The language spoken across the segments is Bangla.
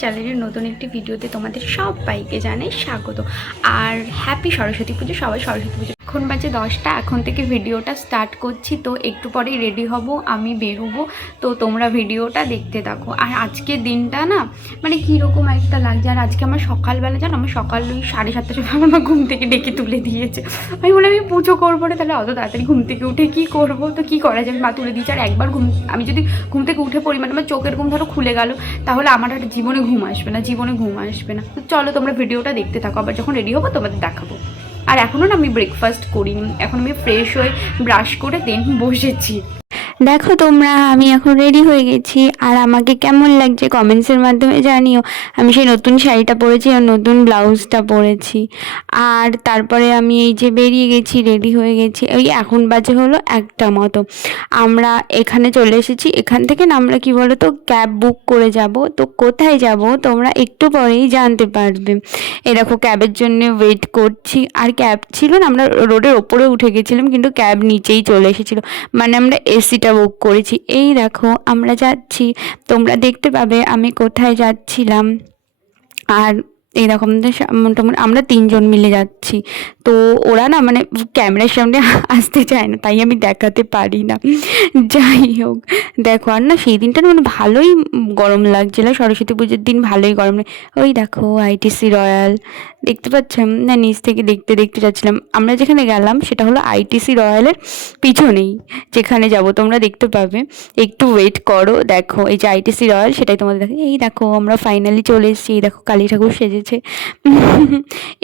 চ্যানেলের নতুন একটি ভিডিওতে তোমাদের সবাইকে জানাই স্বাগত। আর হ্যাপি সরস্বতী পুজো। সবাই সরস্বতী পুজো। এখন বাজে 10টা, এখন থেকে ভিডিওটা স্টার্ট করছি। তো একটু পরেই রেডি হব, আমি বেরোবো। তো তোমরা ভিডিওটা দেখতে থাকো। আর আজকের দিনটা না মানে কীরকম একটা লাগছে। আর আজকে আমার সকালবেলা জানো, আমার সকাল ওই 7:30 সময় আমার মা ঘুম থেকে ডেকে তুলে দিয়েছে। আমি বলে আমি পুজো করবো না, তাহলে অত তাড়াতাড়ি ঘুম থেকে উঠে কী করবো? তো কী করা যায়, মা তুলে দিয়েছে। আর একবার আমি যদি ঘুম থেকে উঠে পড়ি, মানে আমার চোখের ঘুম ধরো খুলে গেল, তাহলে আমার আর জীবনে ঘুম আসবে না, জীবনে ঘুম আসবে না। তো চলো তোমরা ভিডিওটা দেখতে থাকো, আবার যখন রেডি হবো তোমাদের দেখাবো। আর এখনও না আমি ব্রেকফাস্ট করিনি, এখন আমি ফ্রেশ হয়ে ব্রাশ করে দেন বসেছি। দেখো তোমরা, আমি এখন রেডি হয়ে গেছি। আর আমাকে কেমন লাগছে কমেন্টসের মাধ্যমে জানিও। আমি সেই নতুন শাড়িটা পরেছি আর নতুন ব্লাউজটা পরেছি। আর তারপরে আমি এই যে বেরিয়ে গেছি, রেডি হয়ে গেছি। ওই এখন বাজে হলো 1টা মতো। আমরা এখানে চলে এসেছি। এখান থেকে না আমরা কী বলো তো ক্যাব বুক করে যাব। তো কোথায় যাব তোমরা একটু পরেই জানতে পারবে। এই দেখো ক্যাবের জন্য ওয়েট করছি। আর ক্যাব ছিল না, আমরা রোডের ওপরে উঠে গেছিলাম, কিন্তু ক্যাব নিচেই চলে এসেছিলো। মানে আমরা এসিটা বুক করেছি। এই দেখো আমরা যাচ্ছি, তোমরা দেখতে পাবে আমি কোথায় যাচ্ছিলাম। আর এইরকম মোটামুটি আমরা 3জন মিলে যাচ্ছি। তো ওরা না মানে ক্যামেরার সামনে আসতে চায় না, তাই আমি দেখাতে পারি না। যাই হোক, দেখো আর না সেই দিনটা মানে ভালোই গরম লাগছিল। সরস্বতী পুজোর দিন ভালোই গরম লাগে। ওই দেখো আইটিসি রয়্যাল দেখতে পাচ্ছেন না, নিচ থেকে দেখতে দেখতে যাচ্ছিলাম। আমরা যেখানে গেলাম সেটা হলো আইটিসি রয়্যালের পিছনেই, যেখানে যাব তোমরা দেখতে পাবে। একটু ওয়েট করো, দেখো এই যে আইটিসি রয়্যাল, সেটাই তোমাদের দেখো। এই দেখো আমরা ফাইনালি চলে এসেছি। এই দেখো কালী ঠাকুর সেজেছে।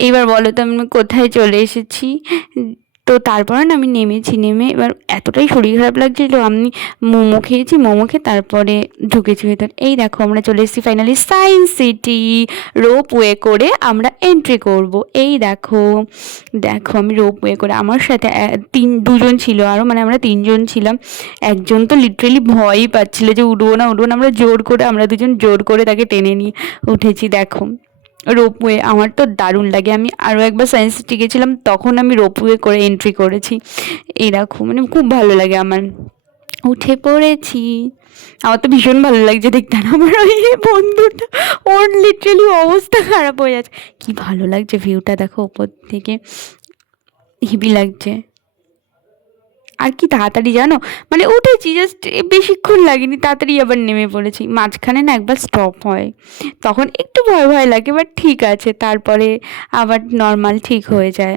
এইবার বলো তো আমি কোথায় চলে এসেছি। তো তারপরে না আমি নেমেছি। নেমে এবার এতটাই শরীর খারাপ লাগছিল, আমি মোমো খেয়েছি। মোমো খেয়ে তারপরে ঢুকেছি ভেতর। এই দেখো আমরা চলে এসেছি ফাইনালি সায়েন্স সিটি। রোপওয়ে করে আমরা এন্ট্রি করব। এই দেখো দেখো আমি রোপওয়ে করে, আমার সাথে দুজন ছিল আরও, মানে আমরা 3জন ছিলাম। একজন তো লিটারেলি ভয়ই পাচ্ছিল যে উঠবো না উঠবো না। আমরা দুজন জোর করে তাকে টেনে নিয়ে উঠেছি। দেখো রোপওয়ে আমার তো দারুণ লাগে। আমি আরও একবার সায়েন্স সিটি গেছিলাম, তখন আমি রোপওয়ে করে এন্ট্রি করেছি। এরকম মানে খুব ভালো লাগে আমার। উঠে পড়েছি, আমার তো ভীষণ ভালো লাগছে দেখতে। আমার ওই বন্ধুটা, ওর লিটারেলি অবস্থা খারাপ হয়ে যাচ্ছে। কি ভালো লাগছে ভিউটা, দেখো ওপর থেকে হেভি লাগছে। আর কি তাড়াতাড়ি জানো, মানে উঠেছি জাস্ট বেশিক্ষণ লাগেনি, তাড়াতাড়ি আবার নেমে পড়েছি। মাঝখানে না একবার স্টপ হয়, তখন একটু ভয় ভয় লাগে, বাট ঠিক আছে, তারপরে আবার নর্মাল ঠিক হয়ে যায়।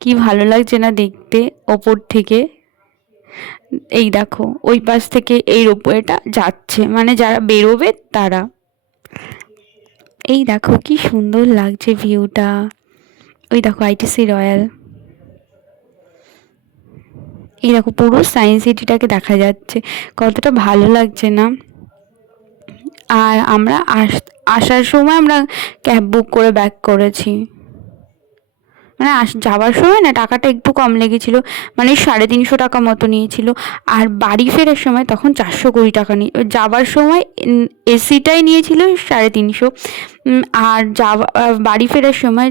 কি ভালো লাগছে না দেখতে ওপর থেকে। এই দেখো ওই পাশ থেকে এই রোপওয়েটা যাচ্ছে, মানে যারা বেরোবে তারা। এই দেখো কি সুন্দর লাগছে ভিউটা। ওই দেখো আইটিসি রয়্যাল। এই দেখো পুরো সায়েন্স সিটিটাকে দেখা যাচ্ছে, কতটা ভালো লাগছে না। আর আমরা আসার সময় আমরা ক্যাব বুক করে ব্যাক করেছি। মানে যাওয়ার সময় না টাকাটা একটু কম লেগেছিলো, মানে 350 টাকা মতো নিয়েছিল। আর বাড়ি ফেরার সময় তখন 420 টাকা নিয়ে, যাওয়ার সময় এসিটাই নিয়েছিল 350। আর বাড়ি ফেরার সময়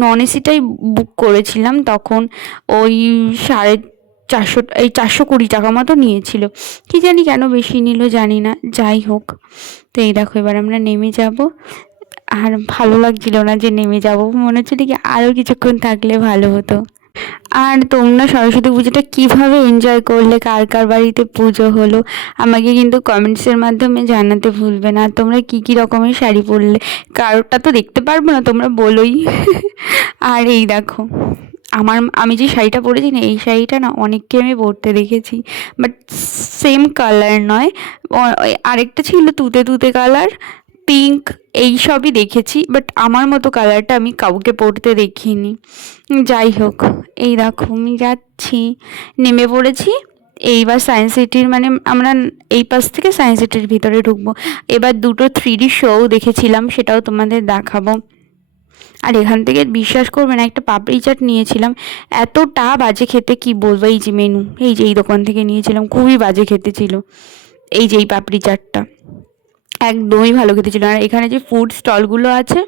নন এসিটাই বুক করেছিলাম, তখন ওই 420 টাকা মতো নিয়েছিল। কি জানি কেন বেশি নিল জানি না, যাই হোক। তো এই দেখো এবার আমরা নেমে যাব। আর ভালো লাগছিল না যে নেমে যাব, মনে হচ্ছে কি আরও কিছুক্ষণ থাকলে ভালো হতো। আর তোমরা সরস্বতী পুজোটা কীভাবে এনজয় করলে, কার কার বাড়িতে পুজো হলো, আমাকে কিন্তু কমেন্টসের মাধ্যমে জানাতে ভুলবে না। তোমরা কী কী রকমের শাড়ি পরলে, কারোরটা তো দেখতে পারবো না, তোমরা বলোই। আর এই দেখো আমি যে শাড়িটা পরেছি না, এই শাড়িটা না অনেককে আমি পরতে দেখেছি, বাট সেম কালার নয়। আরেকটা ছিল তুতে তুতে কালার, পিঙ্ক, এই সবই দেখেছি, বাট আমার মতো কালারটা আমি কাউকে পরতে দেখিনি। যাই হোক, এই দেখো আমি যাচ্ছি, নেমে পড়েছি। এইবার সায়েন্স সিটির মানে আমরা এই পাশ থেকে সায়েন্স সিটির ভিতরে ঢুকবো। এবার দুটো 3D শোও দেখেছিলাম, সেটাও তোমাদের দেখাবো। আর এখান থেকে বিশ্বাস করবে না, একটা পাপড়ি চাট নিয়েছিলাম, এতটা বাজে খেতে কি বলবো। এই যে মেনু, এই যে এই দোকান থেকে নিয়েছিলাম, খুবই বাজে খেতে ছিল। এই যে এই পাপড়ি চাটটা একদমই ভালো খেতে ছিল। আর এখানে যে ফুড স্টলগুলো আছে,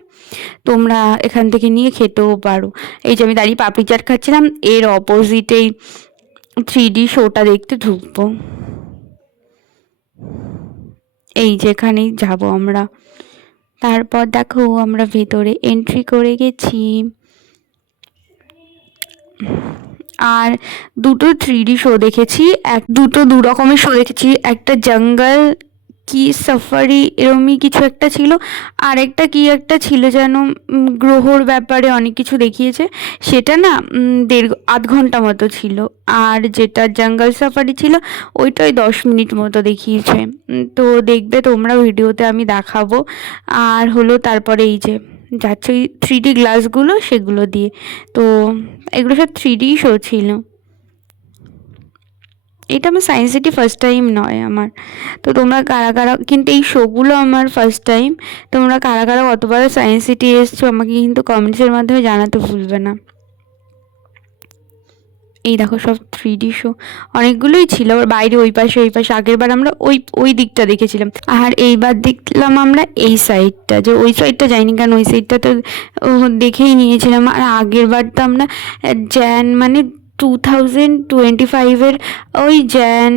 তোমরা এখান থেকে নিয়ে খেতেও পারো। এই যে আমি দাঁড়িয়ে পাপড়ি চাট খাচ্ছিলাম, এর অপোজিটেই 3D শোটা দেখতে ঢুকবো। এই যেখানেই যাব আমরা। তারপর দেখো আমরা ভেতরে এন্ট্রি করে গেছি। আর দুটো 3D শো দেখেছি, দুটো দু রকমের শো দেখেছি। একটা জঙ্গল কি সাফারি এরমই কিছু একটা ছিল, আর একটা কি একটা ছিল যেন গ্রহর ব্যাপারে অনেক কিছু দেখিয়েছে। সেটা না আধ ঘন্টা মতো ছিল। আর যেটা জঙ্গল সাফারি ছিল ওইটাই 10 মিনিট মতো দেখিয়েছে। তো দেখবে তোমরা ভিডিওতে, আমি দেখাবো। আর হলো তারপরে এই যে যাচ্ছে ওই 3D গ্লাসগুলো, সেগুলো দিয়ে। তো এগুলো সব 3D শো ছিল। এটা আমার সায়েন্স সিটি ফার্স্ট টাইম নয় আমার। তো তোমরা কারা কারা, কিন্তু এই শোগুলো আমার ফার্স্ট টাইম। তোমরা কারা কারা কতবার সায়েন্স সিটি এসছো আমাকে কিন্তু কমেন্টসের মাধ্যমে জানাতে ভুলবে না। এই দেখো সব 3D শো অনেকগুলোই ছিল। আবার বাইরে ওই পাশে আগের বার আমরা ওই দিকটা দেখেছিলাম। আর এইবার দেখলাম আমরা এই সাইডটা, যে ওই সাইডটা যাইনি, কারণ ওই সাইডটা তো দেখেই নিয়েছিলাম। আর আগের বার তো আমরা মানে 2025-এর ওই jan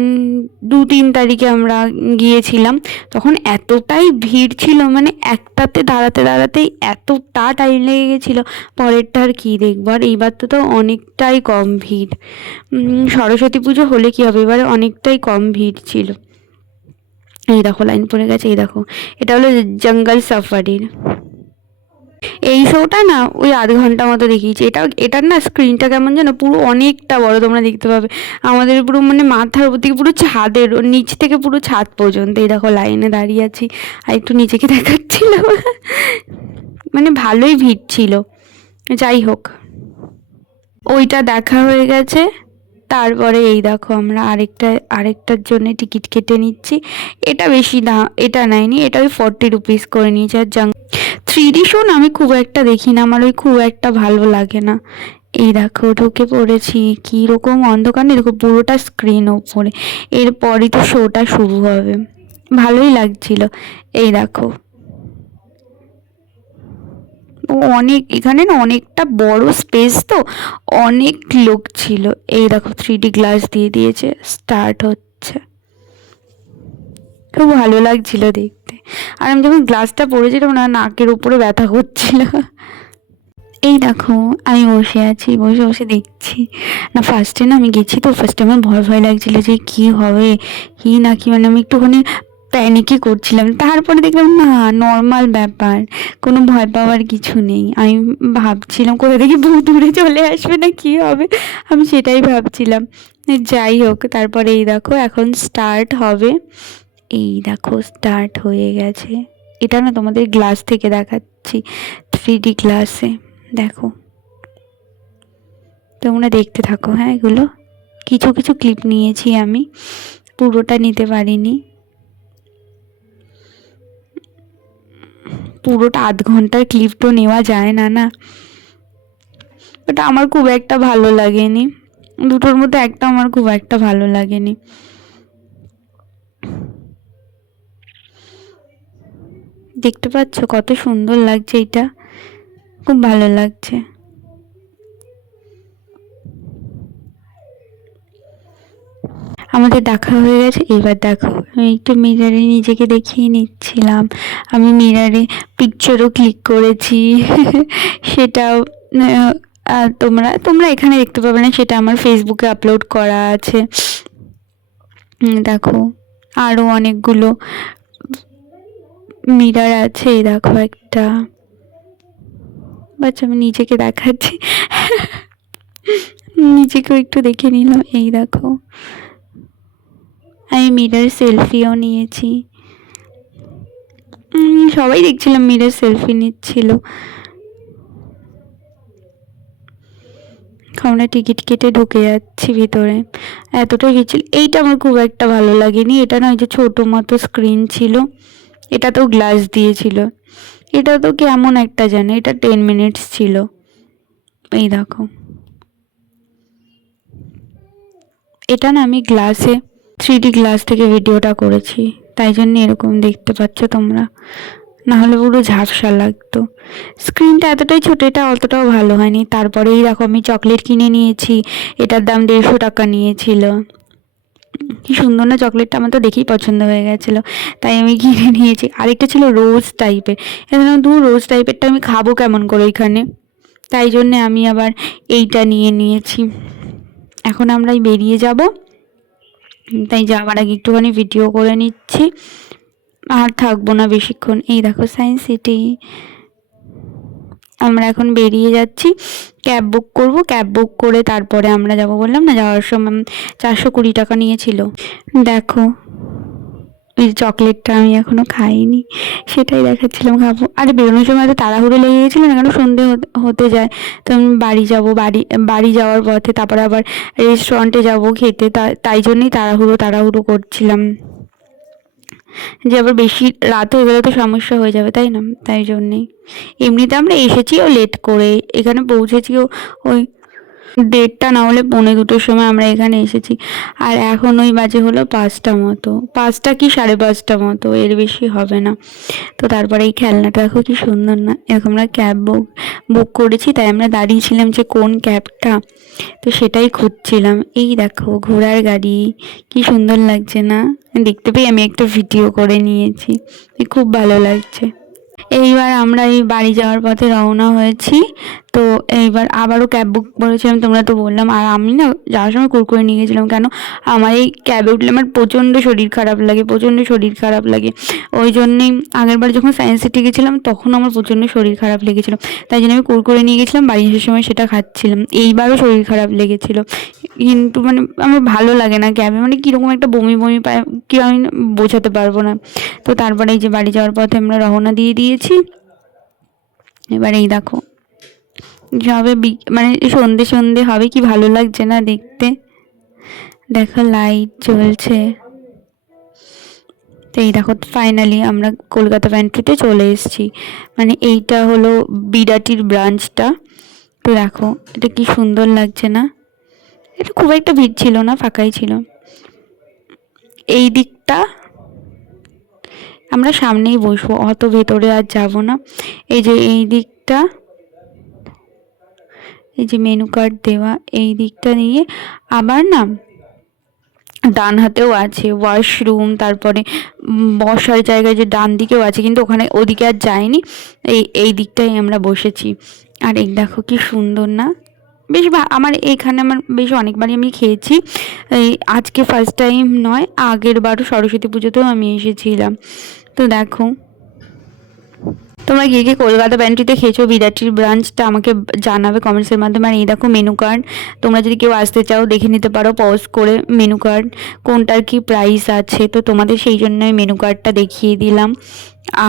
2-3 তারিখে আমরা গিয়েছিলাম। তখন এতটাই ভিড় ছিল, মানে একটাতে দাঁড়াতেই এতটা টাইম লেগে গেছিলো। পরেরটা আর কী দেখবো। আর এইবার তো অনেকটাই কম ভিড়। সরস্বতী পুজো হলে কী হবে, এবারে অনেকটাই কম ভিড় ছিল। এই দেখো লাইন পড়ে গেছে। এই দেখো এটা হলো জঙ্গল সাফারির। এই শোটা না ওই আধ ঘন্টা মতো দেখিয়েছি। এটার না স্ক্রিনটা কেমন যেন পুরো অনেকটা বড়, তোমরা দেখতে পাবে। আমাদের পুরো মানে মাথার উপর থেকে পুরো ছাদের নিচ থেকে পুরো ছাদ পর্যন্ত। এই দেখো লাইনে দাঁড়িয়ে আছি আর একটু নিচেকে দেখাচ্ছিল। মানে ভালোই ভিড় ছিল। যাই হোক, ওইটা দেখা হয়ে গেছে। তারপরে এই দেখো আমরা আরেকটার জন্য টিকিট কেটে নিচ্ছি। এটা বেশি না, এটা নেয়নি, এটা ওই 40 রুপিস করে নিয়েছে। আর 3D শো না আমি খুব একটা দেখি না, আমার ওই খুব একটা ভালো লাগে না। এই দেখো ঢুকে পড়েছি। কীরকম অন্ধকার নেই, দেখো পুরোটা স্ক্রিন ওপরে। এরপরই তো শোটা শুরু হবে। ভালোই লাগছিল। এই দেখো এখানে না অনেকটা বড় স্পেস, তো অনেক লোক ছিল। এই দেখো 3D গ্লাস দিয়ে দিয়েছে, স্টার্ট হচ্ছে। খুব ভালো লাগছিল দেখতে। আর আমি যখন গ্লাসটা পরেছিলাম না, নাকের উপরে ব্যথা করছিল। এই দেখো আমি বসে আছি, বসে দেখছি। না ফার্স্টে না আমি গেছি, তো ফার্স্টে আমার ভয় লাগছিল যে কি হবে কি না কি, মানে আমি একটুখানি প্যানিকই করছিলাম। তারপরে দেখলাম না, নর্মাল ব্যাপার, কোনো ভয় পাওয়ার কিছু নেই। আমি ভাবছিলাম কোথা থেকে ভূত উড়ে চলে আসবে না কি হবে, আমি সেটাই ভাবছিলাম। যাই হোক, তারপরে এই দেখো এখন স্টার্ট হবে। এই দেখো স্টার্ট হয়ে গেছে। এটা না তোমাদের গ্লাস থেকে দেখাচ্ছি, 3D গ্লাসে। দেখো তোমরা দেখতে থাকো। হ্যাঁ, এগুলো কিছু কিছু ক্লিপ নিয়েছি আমি, পুরোটা নিতে পারিনি। পুরোটা আধ ঘন্টার ক্লিপ তো নেওয়া যায় না না। ওটা আমার খুব একটা ভালো লাগেনি, দুটোর মধ্যে একটা আমার খুব একটা ভালো লাগেনি। দেখতে পাচ্ছ কত সুন্দর লাগছে, এটা খুব ভালো লাগছে। আমাদের দেখা হয়ে গেছে। এবার দেখো আমি একটু মিরারে নিজেকে দেখিয়ে নিচ্ছিলাম। আমি মিরারে পিকচারও ক্লিক করেছি। সেটাও তোমরা এখানে দেখতে পাবে না, সেটা আমার ফেসবুকে আপলোড করা আছে। দেখো আরও অনেকগুলো মিরার আছে। এই দেখো একটা, বাচ্চা আমি নিজেকে দেখাচ্ছি। নিজেকেও একটু দেখে নিলাম। এই দেখো আমি মিরার সেলফিও নিয়েছি। সবাই দেখছিলাম মিরার সেলফি নিচ্ছিল। আমরা টিকিট কেটে ঢুকে যাচ্ছি ভিতরে। এতটা গেছিল। এইটা আমার খুব একটা ভালো লাগেনি। এটা না ওই যে ছোটো মতো স্ক্রিন ছিল, এটাতেও গ্লাস দিয়েছিল। এটা তো কেমন একটা জানে, এটা 10 মিনিটস ছিল। এই দেখো এটা না আমি গ্লাসে 3D গ্লাস থেকে ভিডিওটা করেছি, তাই জন্য এরকম দেখতে পাচ্ছ তোমরা, না হলে পুরো ঝাপসা লাগতো। স্ক্রিনটা এতটাই ছোটো, এটা অতটাও ভালো হয়নি। তারপরে এই দেখো আমি চকলেট কিনে নিয়েছি, এটার দাম 150 টাকা নিয়েছিল। কি সুন্দর না চকলেটটা, আমার তো দেখেই পছন্দ হয়ে গেছিলো, তাই আমি কিনে নিয়েছি। আরেকটা ছিল রোজ টাইপের, এখানে রোজ টাইপেরটা আমি খাবো কেমন করে এখানে, তাই জন্যে আমি আবার এইটা নিয়ে নিয়েছি। এখন আমরা বেরিয়ে যাব, তাই যাওয়ার আগে একটুখানি ভিডিও করে নিচ্ছি, আর থাকবো না বেশিক্ষণ। এই দেখো সায়েন্স সিটি, আমরা এখন বেরিয়ে যাচ্ছি। ক্যাব বুক করব, ক্যাব বুক করে তারপরে আমরা যাব। বললাম না যাওয়ার সময় 420 টাকা নিয়েছিল। দেখো এই চকলেটটা আমি এখনো খাইনি, সেটাই দেখাচ্ছিলাম খাবো। আরে বেরোনোর সময় তো তাড়াহুড়ো লেগে গেছিলো না, কেন সন্ধে হতে যায়, তো আমি বাড়ি যাব, বাড়ি যাওয়ার পথে তারপরে আবার রেস্টুরেন্টে যাব খেতে, তাই জন্যই তাড়াহুড়ো করছিলাম, যে আবার বেশি রাত হয়ে গেলে তো সমস্যা হয়ে যাবে, তাই না? তাই জন্যেই। এমনিতে আমরা এসেছিও লেট করে, এখানে পৌঁছেছিও ওই 1:30 না হলে 1:45 সময় আমরা এখানে এসেছি। আর এখন ওই বাজে হলো 5টা মতো, 5টা কি 5:30 মতো, এর বেশি হবে না। তো তারপরে এই খেলনাটা দেখো কি সুন্দর না, এরকম আমরা ক্যাব বুক করেছি, তাই আমরা দাঁড়িয়েছিলাম যে কোন ক্যাবটা, তো সেটাই খুঁজছিলাম। এই দেখো ঘোড়ার গাড়ি, কি সুন্দর লাগছে না, দেখতে পেয়ে আমি একটা ভিডিও করে নিয়েছি, খুব ভালো লাগছে। এইবার আমরা এই বাড়ি যাওয়ার পথে রওনা হয়েছি। তো এইবার আবারও ক্যাব বুক করেছিলাম, তোমরা তো বললাম। আর আমি না যাওয়ার সময় কুরকুরে নিয়ে গেছিলাম, কেন আমার এই ক্যাবে উঠলে আমার প্রচণ্ড শরীর খারাপ লাগে। ওই জন্যেই আগেরবার যখন সায়েন্স সিটি গেছিলাম তখন আমার প্রচণ্ড শরীর খারাপ লেগেছিলো, তাই জন্য আমি কুরকুরে নিয়ে গেছিলাম, বাড়ি আসার সময় সেটা খাচ্ছিলাম। এইবারও শরীর খারাপ লেগেছিলো, কিন্তু মানে আমার ভালো লাগে না ক্যাবে, মানে কীরকম একটা বমি পায়, কি আমি বোঝাতে পারবো না। তো তারপরে এই যে বাড়ি যাওয়ার পথে আমরা রওনা দিয়ে দিয়েছি। এবার এই দেখো সবে মানে সন্ধে হবে, কি ভালো লাগছে না দেখতে, দেখো লাইট জ্বলছে। তো এই দেখো ফাইনালি আমরা কলকাতা প্যান্ট্রিতে চলে এসেছি, মানে এইটা হলো বিরাটির ব্রাঞ্চটা। তো দেখো এটা কি সুন্দর লাগছে না, এটা খুব একটা ভিড় ছিল না, ফাঁকাই ছিল। এই দিকটা আমরা সামনেই বসবো, অত ভেতরে আর যাব না। এই যে এই দিকটা, এই যে মেনু কার্ড দেওয়া, এই দিকটা নিয়ে আবার না ডান হাতেও আছে ওয়াশরুম, তারপরে বসার জায়গায় যে ডান দিকেও আছে, কিন্তু ওদিকে আর যাইনি, এই দিকটাই আমরা বসেছি। আর এই দেখো কি সুন্দর না, বেশ আমার বেশ অনেকবারই আমি খেয়েছি, এই আজকে ফার্স্ট টাইম নয়, আগের বারও সরস্বতী পুজোতেও আমি এসেছিলাম। তো দেখো তোমরা গিয়ে কলকাতা প্যান্ট্রিতে খেয়েছো বিরাটির ব্রাঞ্চটা আমাকে জানাবে কমেন্টসের মাধ্যমে। আর এই দেখো মেনু কার্ড, তোমরা যদি কেউ আসতে চাও দেখে নিতে পারো পজ করে মেনু কার্ড, কোনটার কি প্রাইস আছে, তো তোমাদের সেই জন্য মেনু কার্ডটা দেখিয়ে দিলাম।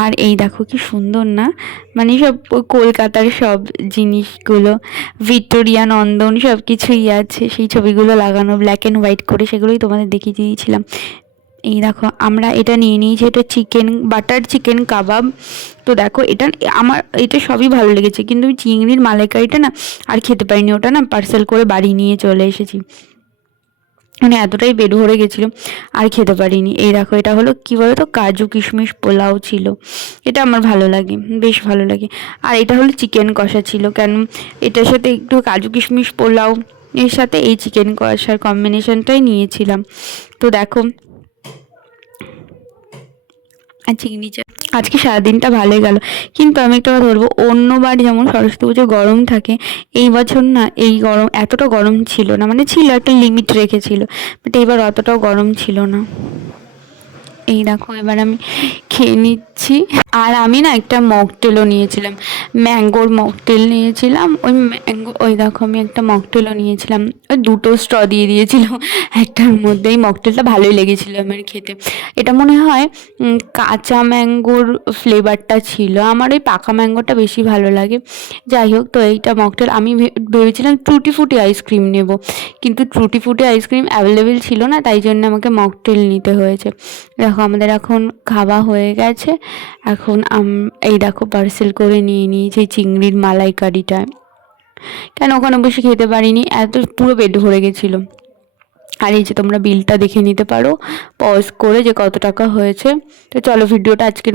আর এই দেখো কি সুন্দর না, মানে সব কলকাতার সব জিনিসগুলো, ভিক্টোরিয়া নন্দন সব কিছুই আছে, সেই ছবিগুলো লাগানো ব্ল্যাক অ্যান্ড হোয়াইট করে, সেগুলোই তোমাদের দেখিয়ে দিয়েছিলাম। এই দেখো আমরা এটা নিয়ে নিয়েছি, এটা বাটার চিকেন কাবাব। তো দেখো এটা সবই ভালো লেগেছে, কিন্তু আমি চিংড়ির মালাইকারিটা না আর খেতে পারিনি, ওটা না পার্সেল করে বাড়ি নিয়ে চলে এসেছি, মানে এতটাই পেট ভরে গেছিলো আর খেতে পারিনি। এই দেখো এটা হলো কী বলো তো, কাজু কিশমিশ পোলাও ছিল, এটা আমার ভালো লাগে, বেশ ভালো লাগে। আর এটা হলো চিকেন কষা ছিল, কেন এটার সাথে একটু কাজু কিশমিশ পোলাও এর সাথে এই চিকেন কষার কম্বিনেশনটাই নিয়েছিলাম। তো দেখো আজকে সারাদিনটা ভালোই গেল, কিন্তু আমি একটা কথা বলবো, অন্যবার যেমন সরস্বতী পুজো গরম থাকে, এই বছর না এই এতটা গরম ছিল না, মানে ছিল একটা লিমিট রেখেছিল, বাট এইবার অতটাও গরম ছিল না। এই দেখো এবার আমি খেয়ে নিচ্ছি। আর আমি না একটা মকটেলও নিয়েছিলাম, ম্যাঙ্গোর মকটেল নিয়েছিলাম, ওই দেখো আমি একটা মকটেলও নিয়েছিলাম, ওই 2টো স্ট্র দিয়ে দিয়েছিল একটার মধ্যে। এই মকটেলটা ভালোই লেগেছিলো আমার খেতে, এটা মনে হয় কাঁচা ম্যাঙ্গোর ফ্লেভারটা ছিল, আমার ওই পাকা ম্যাঙ্গোটা বেশি ভালো লাগে। যাই হোক, তো এইটা মকটেল, আমি ভেবেছিলাম টুটি ফুটি আইসক্রিম নেব, কিন্তু টুটি ফুটি আইসক্রিম অ্যাভেলেবেল ছিল না, তাই জন্য আমাকে মকটেল নিতে হয়েছে। দেখো আমাদের এখন খাওয়া হয়ে গেছে, এখন এই দেখো পার্সেল করে নিয়ে নিয়েছি চিংড়ির মালাইকারিটা, কেন ওখানে বসে খেতে পারিনি, এত পুরো পেট ভরে গেছিলো। আর এই যে তোমরা বিলটা দেখে নিতে পারো পজ করে যে কত টাকা হয়েছে। তো চলো ভিডিওটা আজকের